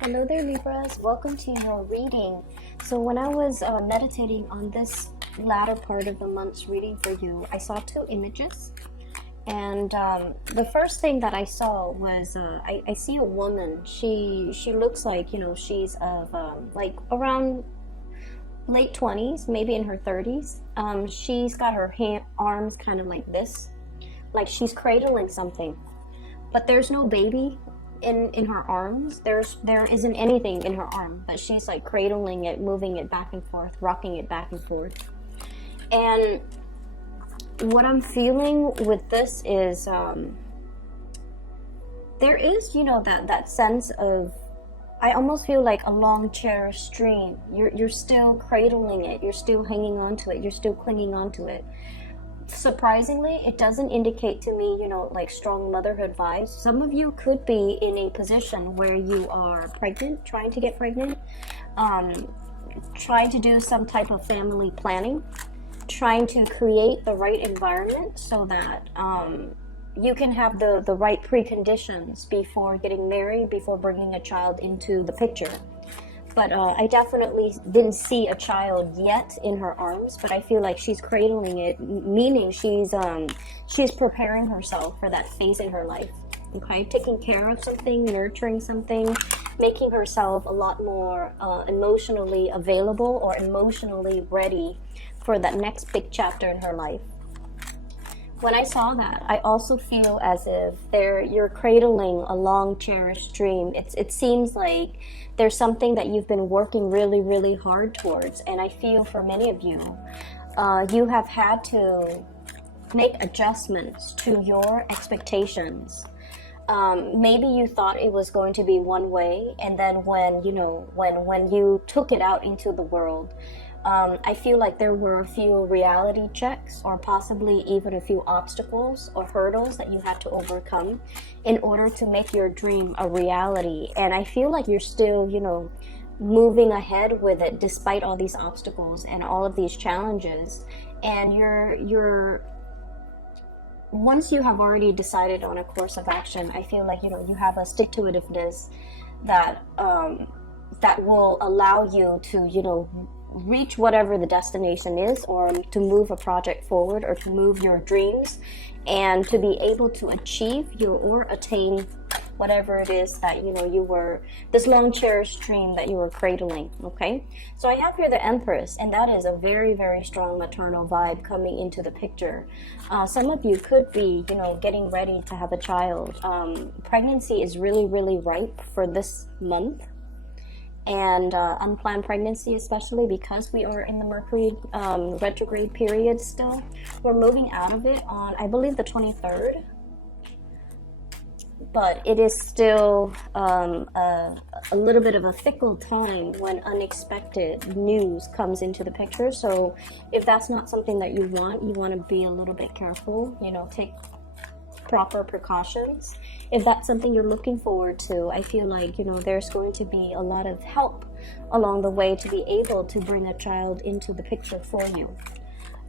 Hello there, Libras. Welcome to your reading. So when I was meditating on this latter part of the month's reading for you, I saw two images. And the first thing that I saw was I see a woman. She looks like, she's of like around late 20s, maybe in her 30s. She's got her arms kind of like this, like she's cradling something. But there's no baby in her arms. There isn't anything in her arm, but she's like cradling it, moving it back and forth, rocking it back and forth. And what I'm feeling with this is there is, that sense of, I almost feel like a long cherished dream. You're still cradling it, you're still hanging on to it, you're still clinging on to it. Surprisingly, it doesn't indicate to me, like strong motherhood vibes. Some of you could be in a position where you are pregnant, trying to get pregnant, trying to do some type of family planning, trying to create the right environment so that you can have the right preconditions before getting married, before bringing a child into the picture. But I definitely didn't see a child yet in her arms, but I feel like she's cradling it, meaning she's preparing herself for that phase in her life. Okay, taking care of something, nurturing something, making herself a lot more emotionally available or emotionally ready for that next big chapter in her life. When I saw that, I also feel as if you're cradling a long cherished dream. It seems like there's something that you've been working really, really hard towards. And I feel for many of you, you have had to make adjustments to your expectations. Maybe you thought it was going to be one way, and then when you took it out into the world, I feel like there were a few reality checks, or possibly even a few obstacles or hurdles that you had to overcome in order to make your dream a reality. And I feel like you're still, moving ahead with it despite all these obstacles and all of these challenges. And you're once you have already decided on a course of action, I feel like, you have a stick-to-itiveness that will allow you to, reach whatever the destination is, or to move a project forward, or to move your dreams, and to be able to achieve or attain whatever it is that you were, this long cherished dream that you were cradling. Okay, so I have here the Empress, and that is a very, very strong maternal vibe coming into the picture. Some of you could be getting ready to have a child. Pregnancy is really, really ripe for this month, and unplanned pregnancy, especially because we are in the Mercury retrograde period still. We're moving out of it on, I believe, the 23rd, but it is still a little bit of a fickle time when unexpected news comes into the picture. So if that's not something that you want to be a little bit careful, take proper precautions. If that's something you're looking forward to, I feel like there's going to be a lot of help along the way to be able to bring a child into the picture for you.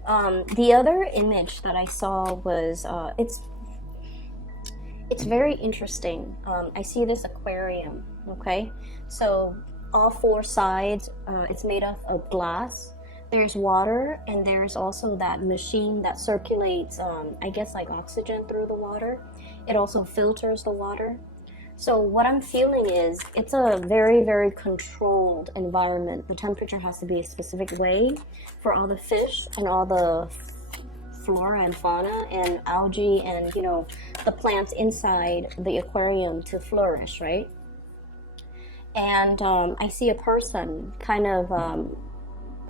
The other image that I saw was it's very interesting. I see this aquarium. Okay, so all four sides, it's made of glass. There's water, and there's also that machine that circulates, I guess, like oxygen through the water. It also filters the water. So what I'm feeling is it's a very, very controlled environment. The temperature has to be a specific way for all the fish and all the flora and fauna and algae and, the plants inside the aquarium to flourish, right? And I see a person kind of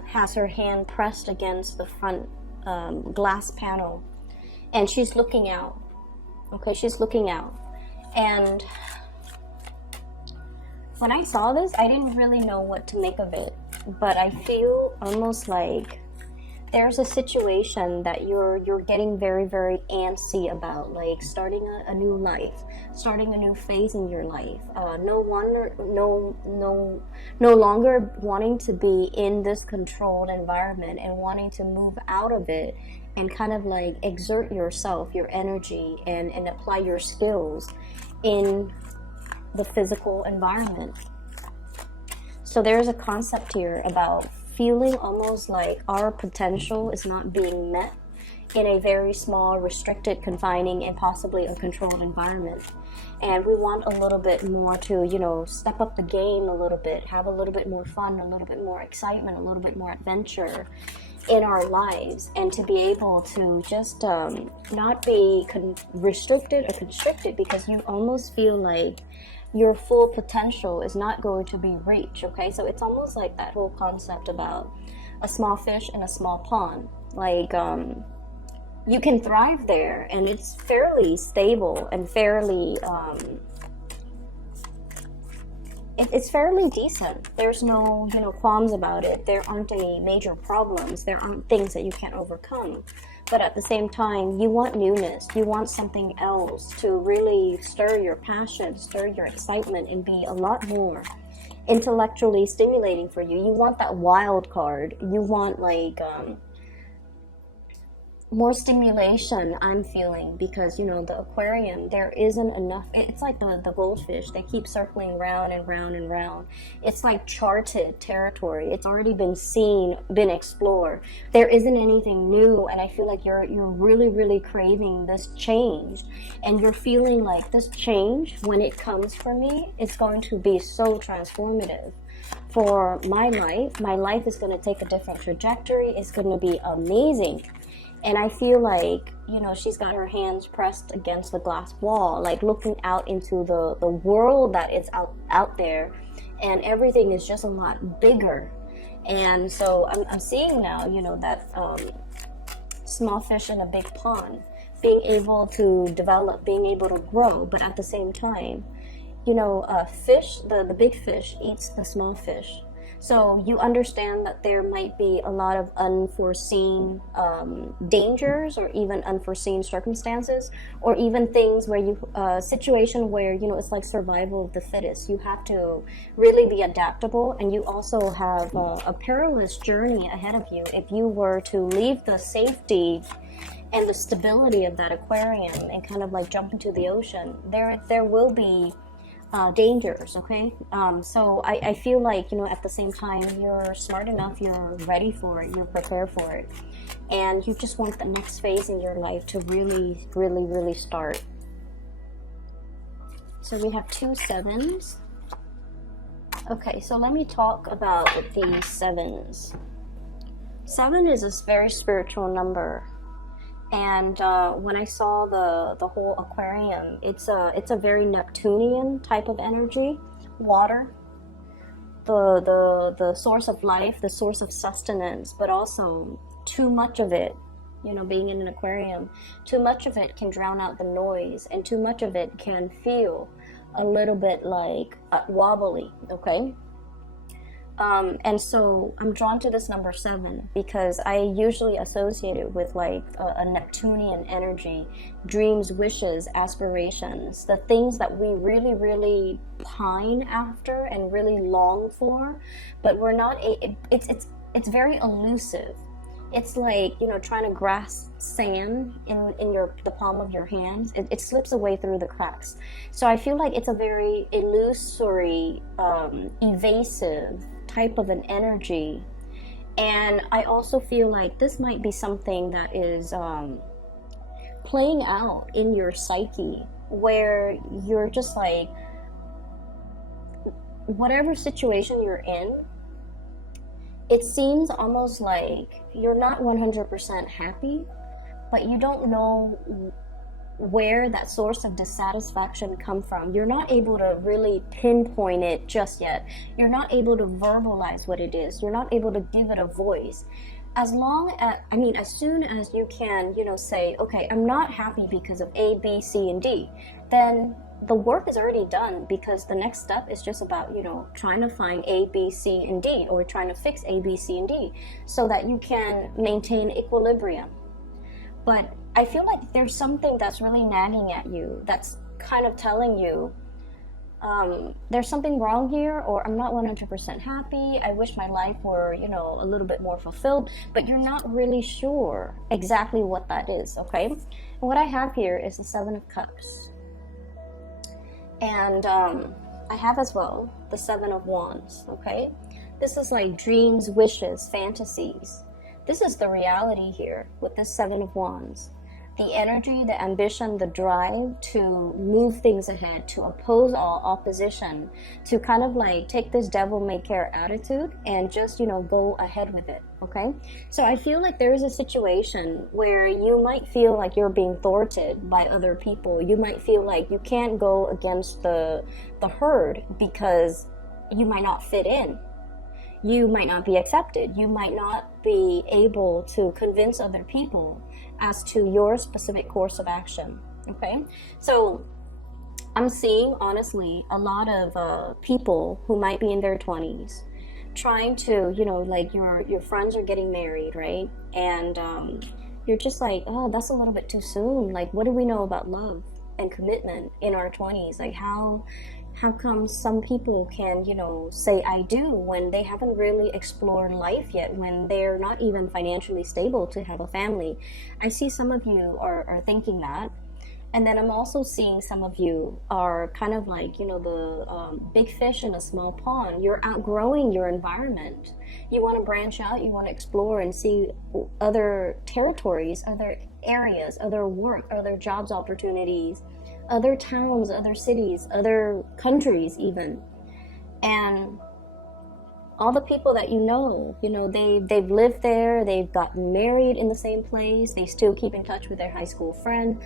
has her hand pressed against the front glass panel, and she's looking out. Okay, she's looking out. And when I saw this, I didn't really know what to make of it, but I feel almost like there's a situation that you're getting very, very antsy about, like starting a new life, starting a new phase in your life. No longer wanting to be in this controlled environment and wanting to move out of it and kind of like exert yourself, your energy, and apply your skills in the physical environment. So there's a concept here about feeling almost like our potential is not being met in a very small, restricted, confining, and possibly a controlled environment. And we want a little bit more to, you know, step up the game a little bit, have a little bit more fun, a little bit more excitement, a little bit more adventure in our lives, and to be able to just not be restricted or constricted, because you almost feel like your full potential is not going to be reached. Okay, so it's almost like that whole concept about a small fish in a small pond. Like you can thrive there, and it's fairly stable and fairly it's fairly decent. There's no, you know, qualms about it. There aren't any major problems. There aren't things that you can't overcome. But at the same time, you want newness. You want something else to really stir your passion, stir your excitement, and be a lot more intellectually stimulating for you. You want that wild card. You want like more stimulation, I'm feeling, because, you know, the aquarium, there isn't enough. It's like the goldfish. They keep circling round and round and round. It's like charted territory. It's already been seen, been explored. There isn't anything new, and I feel like you're really, really craving this change, and you're feeling like this change, when it comes for me, it's going to be so transformative for my life. My life is going to take a different trajectory. It's going to be amazing. And I feel like, you know, she's got her hands pressed against the glass wall, like looking out into the world that is out there, and everything is just a lot bigger. And so I'm seeing now, you know, that small fish in a big pond, being able to develop, being able to grow, but at the same time, you know, fish, the big fish eats the small fish. So you understand that there might be a lot of unforeseen dangers, or even unforeseen circumstances, or even things where you, situation where, you know, it's like survival of the fittest. You have to really be adaptable, and you also have a perilous journey ahead of you if you were to leave the safety and the stability of that aquarium and kind of like jump into the ocean. There will be dangers, okay? So I feel like, you know, at the same time, you're smart enough, you're ready for it, you're prepared for it, and you just want the next phase in your life to really, really, really start. So we have 2 sevens. Okay, so let me talk about the sevens. 7 is a very spiritual number. And when I saw the whole aquarium, it's a very Neptunian type of energy. Water, the source of life, the source of sustenance, but also too much of it, you know, being in an aquarium, too much of it can drown out the noise, and too much of it can feel a little bit like wobbly, okay? And so I'm drawn to this number 7 because I usually associate it with like a Neptunian energy, dreams, wishes, aspirations, the things that we really, really pine after and really long for, but we're not. It's very elusive. It's like, you know, trying to grasp sand in the palm of your hands. It slips away through the cracks. So I feel like it's a very illusory, evasive type of an energy. And I also feel like this might be something that is playing out in your psyche, where you're just like, whatever situation you're in, it seems almost like you're not 100% happy, but you don't know where that source of dissatisfaction come from. You're not able to really pinpoint it just yet. You're not able to verbalize what it is. You're not able to give it a voice. As soon as you can, you know, say, okay, I'm not happy because of A, B, C, and D, then the work is already done, because the next step is just about, you know, trying to find A, B, C, and D, or trying to fix A, B, C, and D so that you can maintain equilibrium. But I feel like there's something that's really nagging at you, that's kind of telling you, there's something wrong here, or I'm not 100% happy, I wish my life were, you know, a little bit more fulfilled, but you're not really sure exactly what that is, okay? And what I have here is the 7 of Cups. And I have as well the 7 of Wands, okay? This is like dreams, wishes, fantasies. This is the reality here with the Seven of Wands. The energy, the ambition, the drive to move things ahead, to oppose all opposition, to kind of like take this devil may care attitude and just, go ahead with it, okay? So I feel like there is a situation where you might feel like you're being thwarted by other people. You might feel like you can't go against the herd because you might not fit in. You might not be accepted. You might not be able to convince other people as to your specific course of action, okay? So I'm seeing, honestly, a lot of people who might be in their 20s trying to, like your friends are getting married, right? And you're just like, oh, that's a little bit too soon. Like, what do we know about love and commitment in our 20s? Like, how come some people can, say I do when they haven't really explored life yet, when they're not even financially stable to have a family? I see some of you are thinking that. And then I'm also seeing some of you are kind of like, the big fish in a small pond. You're outgrowing your environment. You want to branch out, you want to explore and see other territories, other areas, other work, other jobs opportunities, other towns, other cities, other countries even. And all the people that they've lived there, they've gotten married in the same place, they still keep in touch with their high school friend,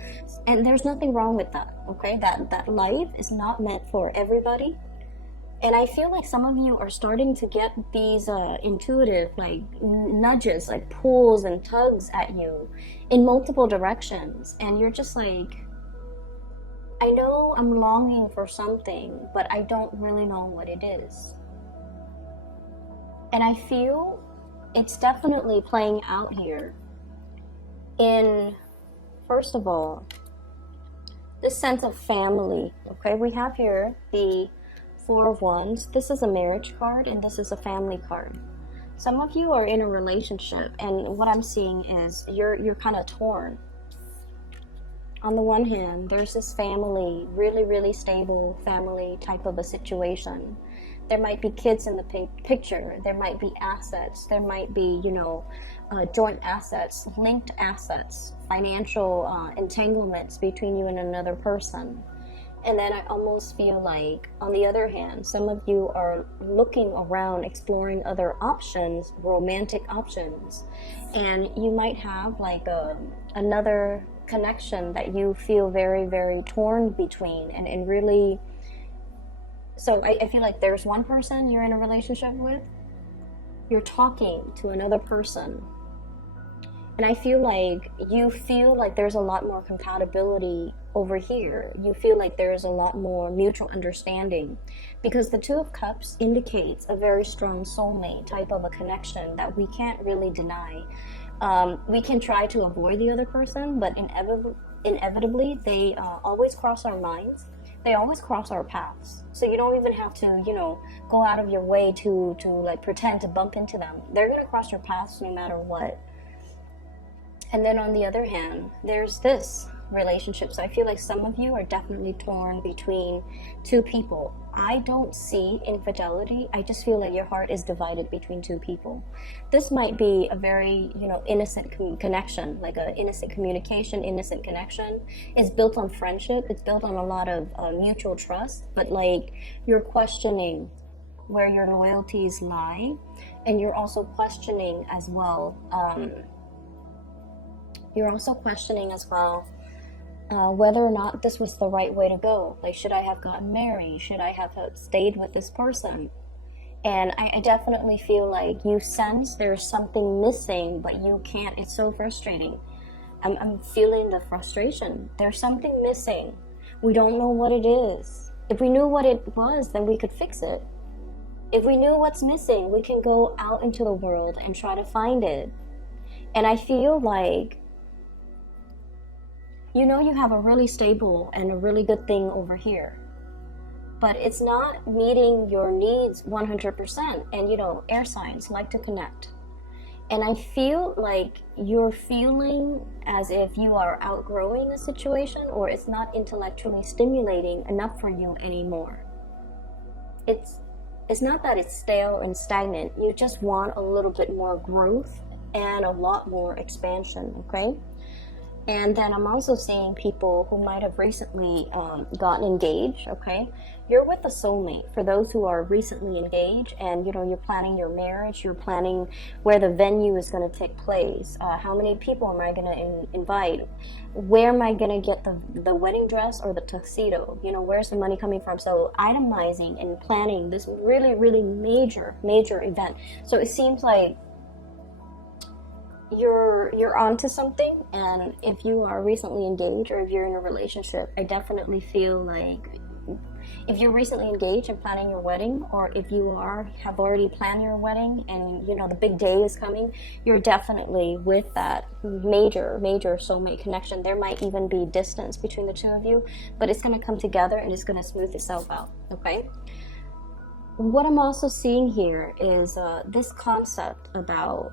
and there's nothing wrong with that, okay? That life is not meant for everybody. And I feel like some of you are starting to get these intuitive like nudges, like pulls and tugs at you in multiple directions, and you're just like, I know I'm longing for something, but I don't really know what it is. And I feel it's definitely playing out here in, first of all, this sense of family. Okay, we have here the Four of Wands. This is a marriage card and this is a family card. Some of you are in a relationship, and what I'm seeing is you're kind of torn. On the one hand, there's this family, really, really stable family type of a situation. There might be kids in the picture. There might be assets. There might be, joint assets, linked assets, financial entanglements between you and another person. And then I almost feel like, on the other hand, some of you are looking around, exploring other options, romantic options. And you might have like another connection that you feel very, very torn between, and really. So I feel like there's one person you're in a relationship with, you're talking to another person, and I feel like you feel like there's a lot more compatibility over here. You feel like there's a lot more mutual understanding, because the Two of Cups indicates a very strong soulmate type of a connection that we can't really deny. We can try to avoid the other person, but inevitably they always cross our minds. They always cross our paths. So you don't even have to, go out of your way to like pretend to bump into them. They're going to cross your paths no matter what. And then on the other hand, there's this relationship. So I feel like some of you are definitely torn between two people. I don't see infidelity. I just feel like your heart is divided between two people. This might be a very, innocent connection, like an innocent communication, innocent connection. It's built on friendship. It's built on a lot of mutual trust. But like, you're questioning where your loyalties lie, and you're also questioning as well. Whether or not this was the right way to go. Like, should I have gotten married? Should I have stayed with this person? And I definitely feel like you sense there's something missing, but you can't. It's so frustrating. I'm feeling the frustration. There's something missing. We don't know what it is. If we knew what it was, then we could fix it. If we knew what's missing, we can go out into the world and try to find it. And I feel like, you have a really stable and a really good thing over here, but it's not meeting your needs 100%. And air signs like to connect. And I feel like you're feeling as if you are outgrowing a situation, or it's not intellectually stimulating enough for you anymore. It's It's not that it's stale and stagnant. You just want a little bit more growth and a lot more expansion, okay? And then I'm also seeing people who might have recently gotten engaged, okay? You're with a soulmate. For those who are recently engaged and, you know, you're planning your marriage, you're planning where the venue is going to take place, how many people am I going to invite, where am I going to get the wedding dress or the tuxedo, you know, where's the money coming from? So itemizing and planning this really, really major event. So it seems like you're onto something, and if you are recently engaged or if you're in a relationship, I definitely feel like if you're recently engaged and planning your wedding, or if you have already planned your wedding and you know the big day is coming, you're definitely with that major soulmate connection. There might even be distance between the two of you, but it's going to come together and it's going to smooth itself out, okay? What I'm also seeing here is this concept about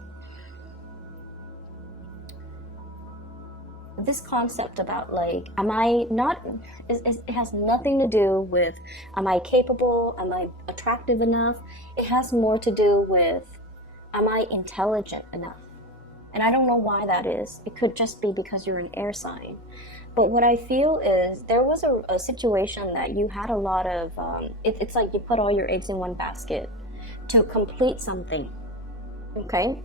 like, am I not, it has nothing to do with, am I capable, am I attractive enough? It has more to do with, am I intelligent enough? And I don't know why that is. It could just be because you're an air sign. But what I feel is there was a situation that you had a lot of, it's like you put all your eggs in one basket to complete something, okay?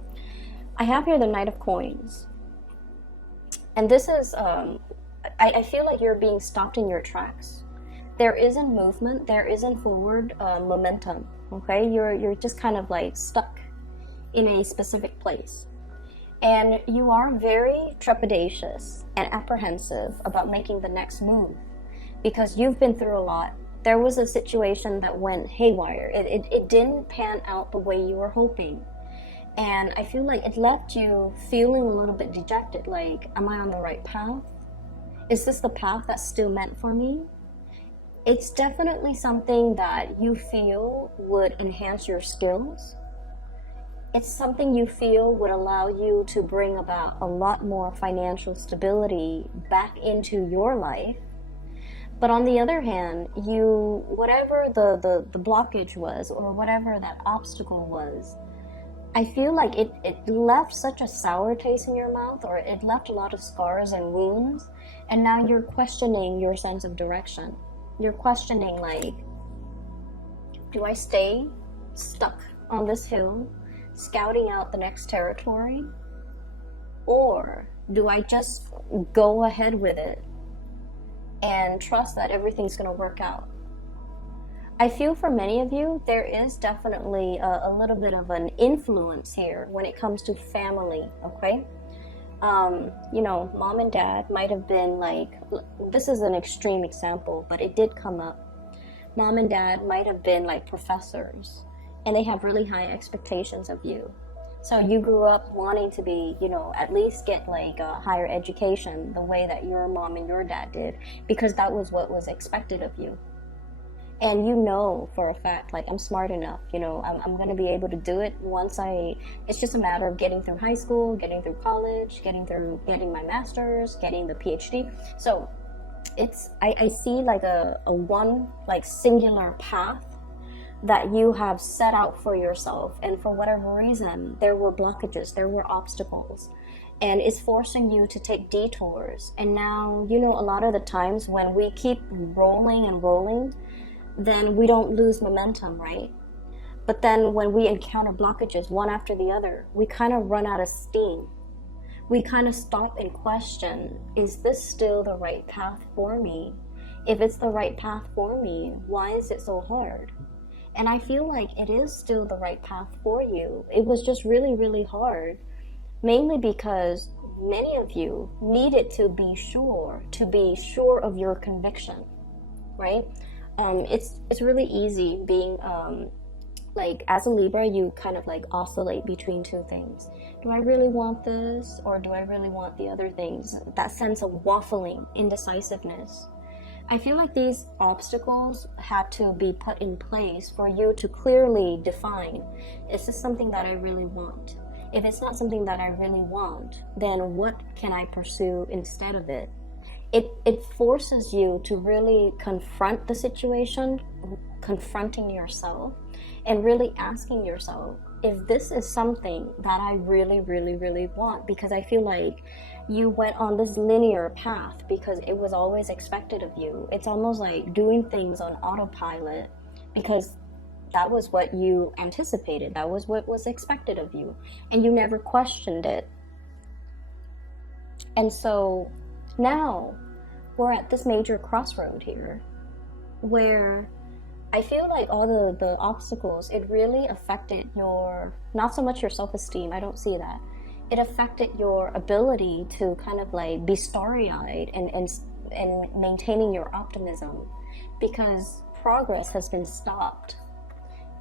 I have here the Knight of Coins. And this is, I feel like you're being stopped in your tracks. There isn't movement, there isn't forward momentum, okay? You're just kind of like stuck in a specific place. And you are very trepidatious and apprehensive about making the next move because you've been through a lot. There was a situation that went haywire. It didn't pan out the way you were hoping. And I feel like it left you feeling a little bit dejected, like, am I on the right path? Is this the path that's still meant for me? It's definitely something that you feel would enhance your skills. It's something you feel would allow you to bring about a lot more financial stability back into your life. But on the other hand, whatever the blockage was, or whatever that obstacle was, I feel like it left such a sour taste in your mouth, or it left a lot of scars and wounds, and now you're questioning your sense of direction. You're questioning, like, do I stay stuck on this hill, scouting out the next territory? Or do I just go ahead with it and trust that everything's going to work out? I feel for many of you, there is definitely a little bit of an influence here when it comes to family, okay? You know, mom and dad might have been like, this is an extreme example, but it did come up. Mom and dad might have been like professors, and they have really high expectations of you. So you grew up wanting to be, you know, at least get like a higher education the way that your mom and your dad did, because that was what was expected of you. And you know for a fact, like, I'm smart enough, you know, I'm going to be able to do it it's just a matter of getting through high school, getting through college, getting my master's, getting the PhD. So I see like a one, like, singular path that you have set out for yourself. And for whatever reason, there were blockages, there were obstacles. And it's forcing you to take detours. And now, you know, a lot of the times when we keep rolling and rolling, then we don't lose momentum, right? But then when we encounter blockages one after the other, we kind of run out of steam. We kind of stop and question, is this still the right path for me? If it's the right path for me, why is it so hard? And I feel like it is still the right path for you. It was just really, really hard, mainly because many of you needed to be sure of your conviction, right? It's really easy being, like, as a Libra, you kind of like oscillate between two things. Do I really want this, or do I really want the other things? That sense of waffling, indecisiveness. I feel like these obstacles had to be put in place for you to clearly define, is this something that I really want? If it's not something that I really want, then what can I pursue instead of it? It forces you to really confront the situation confronting yourself and really asking yourself if this is something that I really, really, really want. Because I feel like you went on this linear path because it was always expected of you. It's almost like doing things on autopilot because that was what you anticipated. That was what was expected of you. And you never questioned it. And so now we're at this major crossroad here where I feel like all the obstacles, it really affected your, not so much your self-esteem, I don't see that. It affected your ability to kind of like be starry-eyed and maintaining your optimism, because progress has been stopped.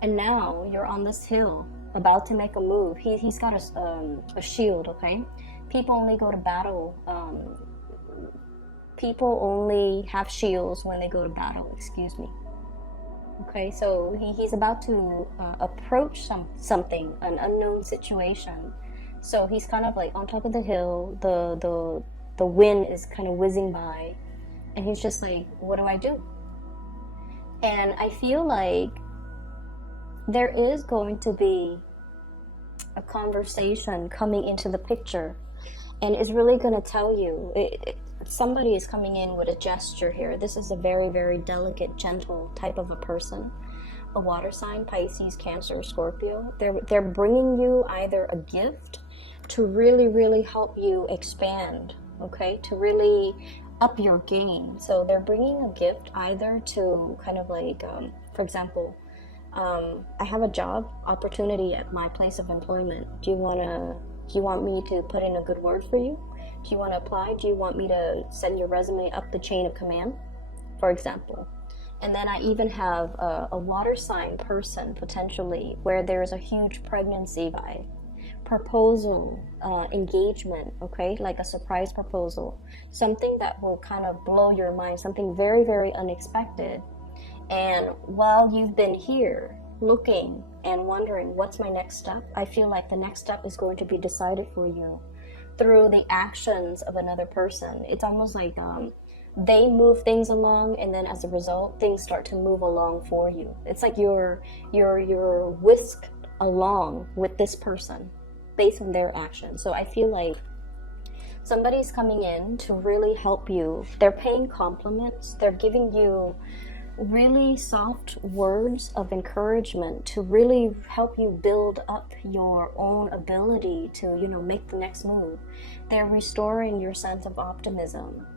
And now you're on this hill about to make a move. He's got a shield, okay? People only go to battle. People only have shields when they go to battle, excuse me. Okay, so he's about to approach something, an unknown situation. So he's kind of like on top of the hill. The wind is kind of whizzing by, and he's just like, what do I do? And I feel like there is going to be a conversation coming into the picture, and it's really going to tell you, somebody is coming in with a gesture here. This is a very, very delicate, gentle type of a person. A water sign, Pisces, Cancer, Scorpio. They're bringing you either a gift to really, really help you expand, okay? To really up your game. So they're bringing a gift either to kind of like, for example, I have a job opportunity at my place of employment. Do you want me to put in a good word for you? Do you want to apply? Do you want me to send your resume up the chain of command, for example? And then I even have a water sign person, potentially, where there's a huge pregnancy vibe. Proposal, engagement, okay? Like a surprise proposal. Something that will kind of blow your mind, something very, very unexpected. And while you've been here looking and wondering, what's my next step? I feel like the next step is going to be decided for you through the actions of another person. It's almost like they move things along, and then as a result, things start to move along for you. It's like you're whisked along with this person based on their actions. So I feel like somebody's coming in to really help you. They're paying compliments. They're giving you really soft words of encouragement to really help you build up your own ability to, make the next move. They're restoring your sense of optimism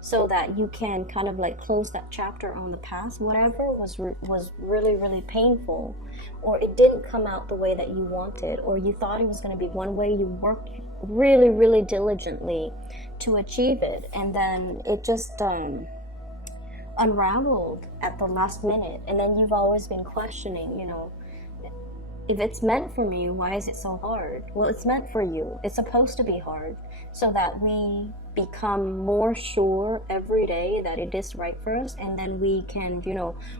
so that you can kind of like close that chapter on the past, whatever was really, really painful, or it didn't come out the way that you wanted, or you thought it was going to be one way. You worked really, really diligently to achieve it, and then it just unraveled at the last minute. And then you've always been questioning, if it's meant for me, why is it so hard? Well, it's meant for you. It's supposed to be hard so that we become more sure every day that it is right for us, and then we can,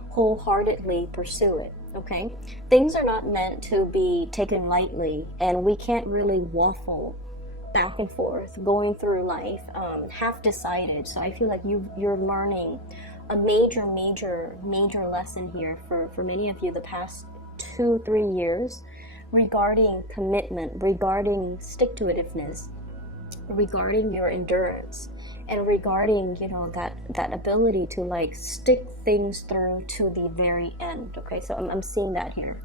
wholeheartedly pursue it, okay? Things are not meant to be taken lightly, and we can't really waffle back and forth going through life half decided. So I feel like you're learning a major lesson here for many of you the past 2-3 years regarding commitment, regarding stick-to-itiveness, regarding your endurance, and regarding that ability to like stick things through to the very end. Okay, so I'm seeing that here.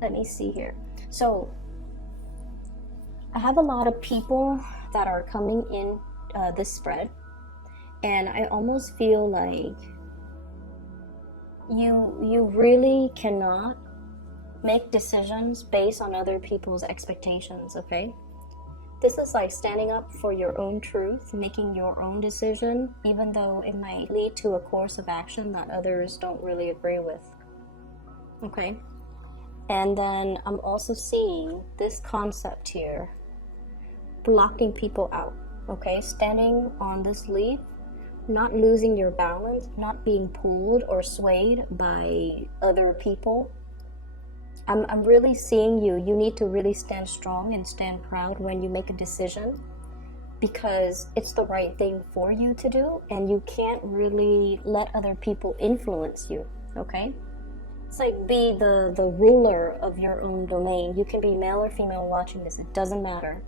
Let me see here. So I have a lot of people that are coming in this spread, and I almost feel like you really cannot make decisions based on other people's expectations, okay? This is like standing up for your own truth, making your own decision, even though it might lead to a course of action that others don't really agree with, okay? And then I'm also seeing this concept here, blocking people out, okay? Standing on this leaf, not losing your balance, not being pulled or swayed by other people. I'm really seeing you need to really stand strong and stand proud when you make a decision. because it's the right thing for you to do, and you can't really let other people influence you, okay? It's like be the ruler of your own domain. You can be male or female watching this, it doesn't matter.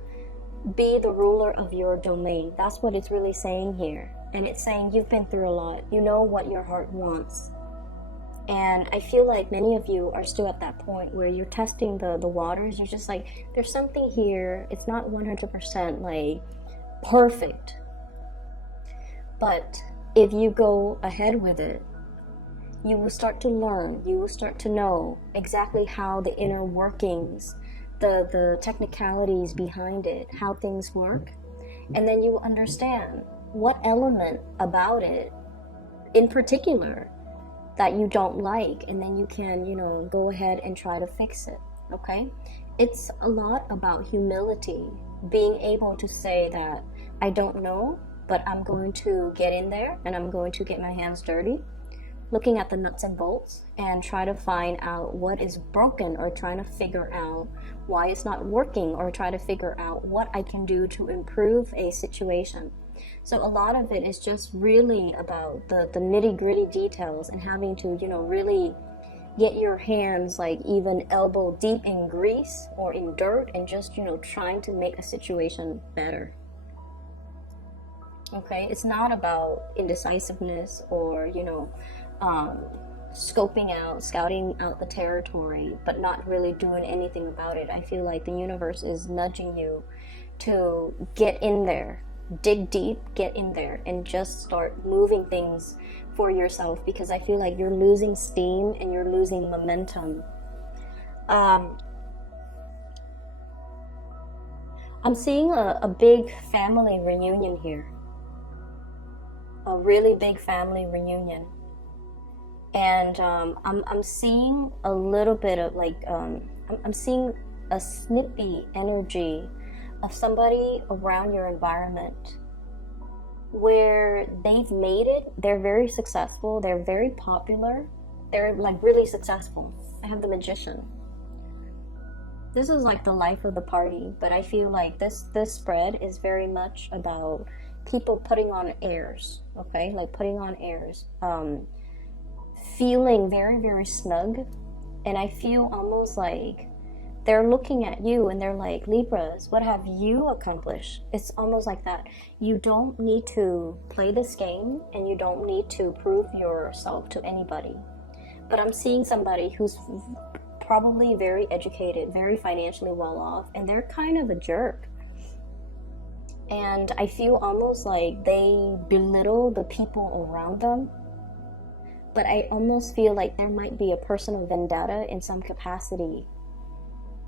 Be the ruler of your domain. That's what it's really saying here. And it's saying you've been through a lot. You know what your heart wants. And I feel like many of you are still at that point where you're testing the waters. You're just like, there's something here. It's not 100% like perfect. But if you go ahead with it, you will start to learn. You will start to know exactly how the inner workings, the technicalities behind it, how things work. And then you will understand what element about it in particular that you don't like, and then you can, go ahead and try to fix it, okay? It's a lot about humility, being able to say that I don't know, but I'm going to get in there and I'm going to get my hands dirty, looking at the nuts and bolts and try to find out what is broken, or trying to figure out why it's not working, or try to figure out what I can do to improve a situation. So a lot of it is just really about the nitty-gritty details, and having to, really get your hands like even elbow deep in grease or in dirt, and just, trying to make a situation better. Okay, it's not about indecisiveness or, scouting out the territory, but not really doing anything about it. I feel like the universe is nudging you to get in there. Dig deep, get in there, and just start moving things for yourself, because I feel like you're losing steam and you're losing momentum. I'm seeing a big family reunion here, a really big family reunion, and I'm seeing a little bit of like I'm seeing a snippy energy of somebody around your environment where they've made it. They're very successful, they're very popular, they're like really successful. I have the Magician. This is like the life of the party, but I feel like this spread is very much about people putting on airs, okay? Like putting on airs, feeling very, very snug, and I feel almost like they're looking at you and they're like, Libras, what have you accomplished? It's almost like that. You don't need to play this game, and you don't need to prove yourself to anybody. But I'm seeing somebody who's probably very educated, very financially well off, and they're kind of a jerk. And I feel almost like they belittle the people around them. But I almost feel like there might be a personal vendetta in some capacity,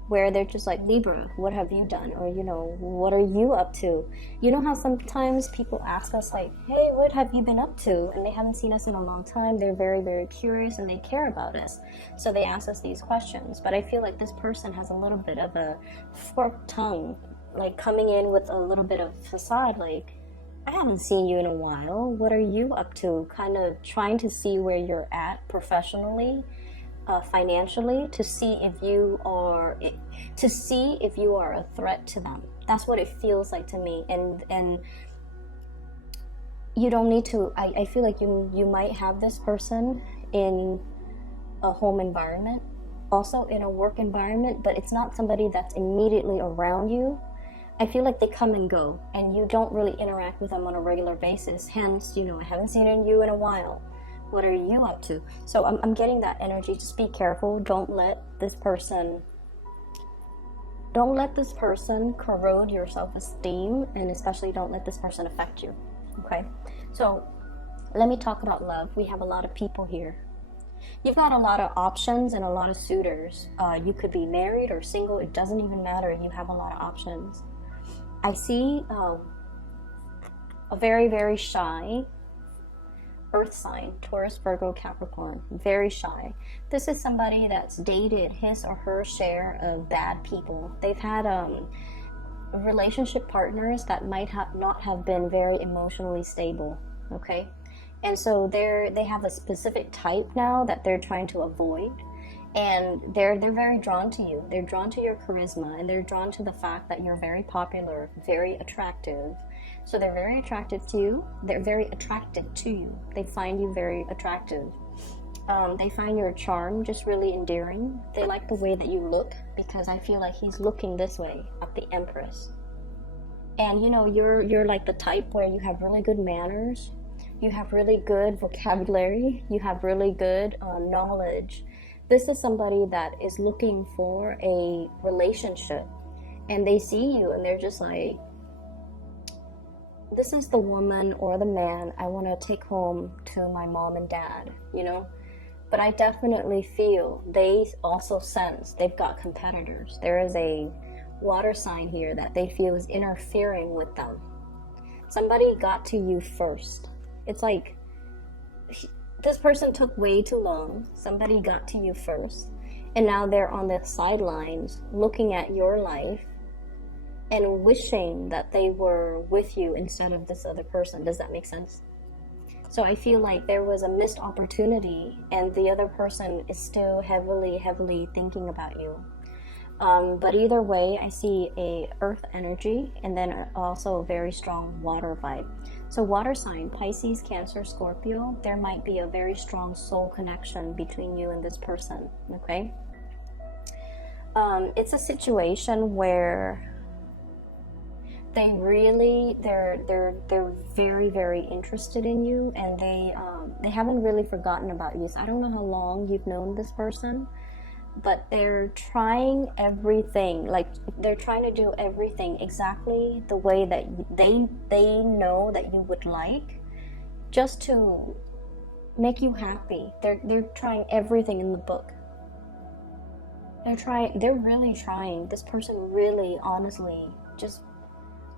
where they're just like, Libra, what have you done? Or, what are you up to? You know how sometimes people ask us like, hey, what have you been up to? And they haven't seen us in a long time. They're very, very curious and they care about us. So they ask us these questions. But I feel like this person has a little bit of a forked tongue, like coming in with a little bit of facade, like, I haven't seen you in a while. What are you up to? Kind of trying to see where you're at professionally, financially, to see if you are a threat to them. That's what it feels like to me. And you don't need to. I feel like you might have this person in a home environment, also in a work environment, but it's not somebody that's immediately around you. I feel like they come and go, and you don't really interact with them on a regular basis. Hence, I haven't seen you in a while. What are you up to? So I'm getting that energy. Just be careful. Don't let this person corrode your self-esteem, and especially don't let this person affect you. Okay? So let me talk about love. We have a lot of people here. You've got a lot of options and a lot of suitors. You could be married or single. It doesn't even matter. You have a lot of options. I see a very, very shy earth sign, Taurus, Virgo, Capricorn, very shy. This is somebody that's dated his or her share of bad people. They've had relationship partners that might not have been very emotionally stable, okay? And so they have a specific type now that they're trying to avoid. And they're very drawn to you. They're drawn to your charisma, and they're drawn to the fact that you're very popular, very attractive, So they're very attracted to you. They're very attracted to you. They find you very attractive. They find your charm just really endearing. They like the way that you look, because I feel like he's looking this way at the Empress. And you know, you're like the type where you have really good manners, you have really good vocabulary, you have really good knowledge. This is somebody that is looking for a relationship, and they see you and they're just like, this is the woman or the man I want to take home to my mom and dad, you know? But I definitely feel they also sense they've got competitors. There is a water sign here that they feel is interfering with them. Somebody got to you first. It's like this person took way too long. Somebody got to you first. And now they're on the sidelines looking at your life and wishing that they were with you instead of this other person. Does that make sense? So I feel like there was a missed opportunity, and the other person is still heavily thinking about you. But either way, I see a earth energy and then also a very strong water vibe. So water sign, Pisces, Cancer, Scorpio, there might be a very strong soul connection between you and this person, okay? It's a situation where they're very interested in you, and they haven't really forgotten about you. So I don't know how long you've known this person, but they're trying everything, like they're trying to do everything exactly the way that they know that you would like, just to make you happy. They're trying everything in the book. They're really trying. This person really, honestly, just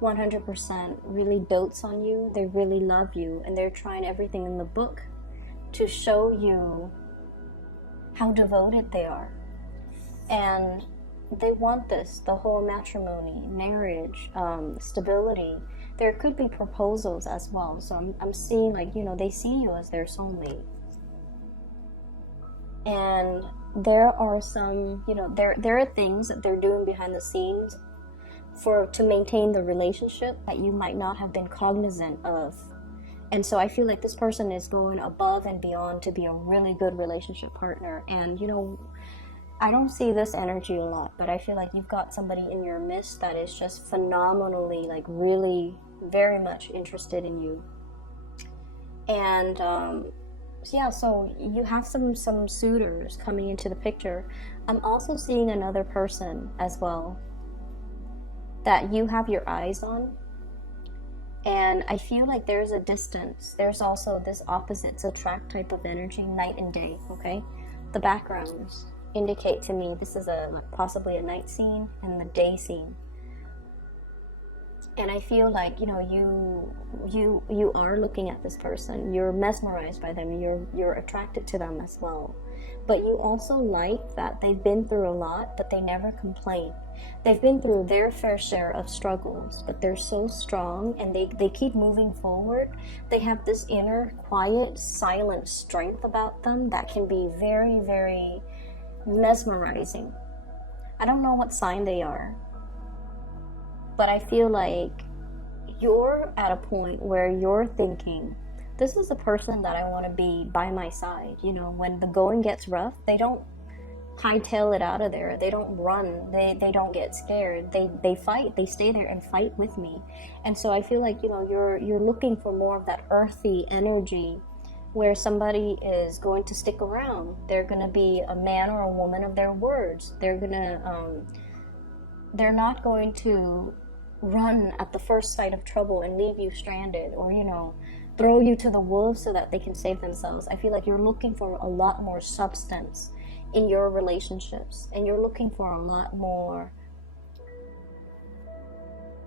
100% really dotes on you. They really love you, and they're trying everything in the book to show you how devoted they are. And they want this, the whole matrimony, marriage, stability. There could be proposals as well. So I'm seeing, like, you know, they see you as their soulmate. And there are some, you know, there are things that they're doing behind the scenes to maintain the relationship that you might not have been cognizant of. And so I feel like this person is going above and beyond to be a really good relationship partner. And, you know, I don't see this energy a lot, but I feel like you've got somebody in your midst that is just phenomenally, like, really very much interested in you. And so you have some suitors coming into the picture. I'm also seeing another person as well that you have your eyes on, and I feel like there's a distance. There's also this opposites attract type of energy, night and day. Okay, the backgrounds indicate to me this is possibly a night scene and the day scene. And I feel like, you know, you are looking at this person, you're mesmerized by them, you're attracted to them as well. But you also like that they've been through a lot, but they never complain. They've been through their fair share of struggles, but they're so strong, and they keep moving forward. They have this inner, quiet, silent strength about them that can be very, very mesmerizing. I don't know what sign they are, but I feel like you're at a point where you're thinking, this is a person that I want to be by my side. You know, when the going gets rough, they don't hightail it out of there. They don't run. They don't get scared. They fight. They stay there and fight with me. And so I feel like, you know, you're looking for more of that earthy energy, where somebody is going to stick around. They're going to be a man or a woman of their words. They're not going to run at the first sight of trouble and leave you stranded, or, you know, throw you to the wolves so that they can save themselves. I feel like you're looking for a lot more substance in your relationships, and you're looking for a lot more.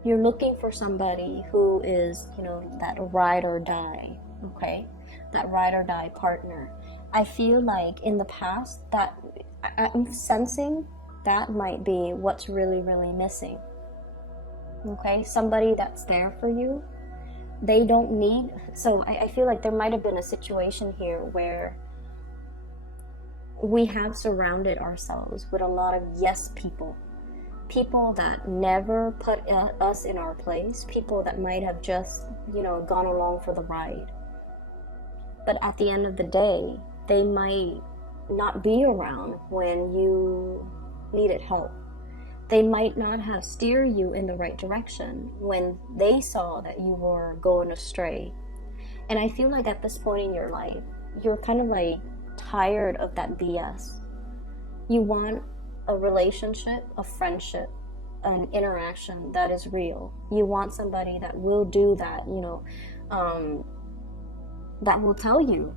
You're looking for somebody who is, you know, that ride or die, okay? That ride or die partner. I feel like in the past that I'm sensing that might be what's really, really missing. Okay, somebody that's there for you. They don't need, so I feel like there might have been a situation here where we have surrounded ourselves with a lot of yes people. people that never put us in our place, people that might have just, you know, gone along for the ride. But at the end of the day, they might not be around when you needed help. They might not have steered you in the right direction when they saw that you were going astray. And I feel like at this point in your life, you're kind of like tired of that BS. You want a relationship, a friendship, an interaction that is real. You want somebody that will do that, you know, that will tell you,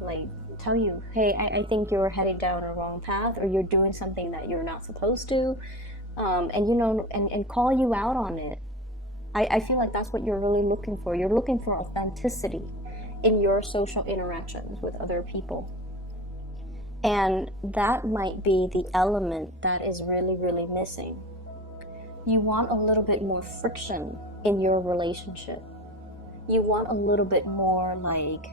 hey, I think you're heading down a wrong path, or you're doing something that you're not supposed to, and you know, and call you out on it. I feel like that's what you're really looking for. You're looking for authenticity in your social interactions with other people. And that might be the element that is really, really missing. You want a little bit more friction in your relationship. You want a little bit more like,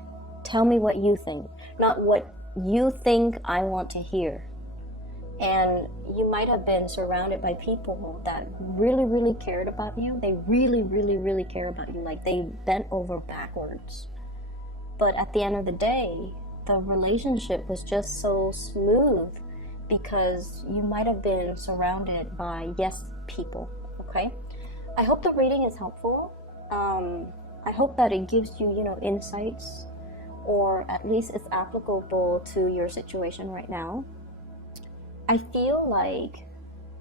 tell me what you think, not what you think I want to hear. And you might have been surrounded by people that really, really cared about you. They really, really, really care about you. Like they bent over backwards. But at the end of the day, the relationship was just so smooth because you might have been surrounded by yes people, okay? I hope the reading is helpful. I hope that it gives you, you know, insights, or at least it's applicable to your situation right now. I feel like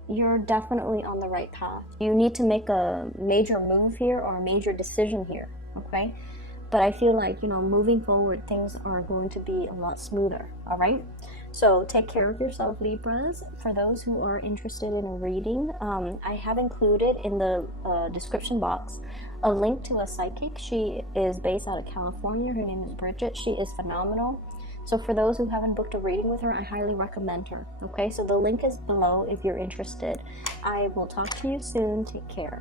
you're definitely on the right path. You need to make a major move here or a major decision here, okay? But I feel like, you know, moving forward, things are going to be a lot smoother, all right? So take care of yourself, Libras. For those who are interested in a reading, I have included in the description box a link to a psychic. She is based out of California. Her name is Bridget. She is phenomenal. So for those who haven't booked a reading with her, I highly recommend her, okay? So the link is below if you're interested. I will talk to you soon. Take care.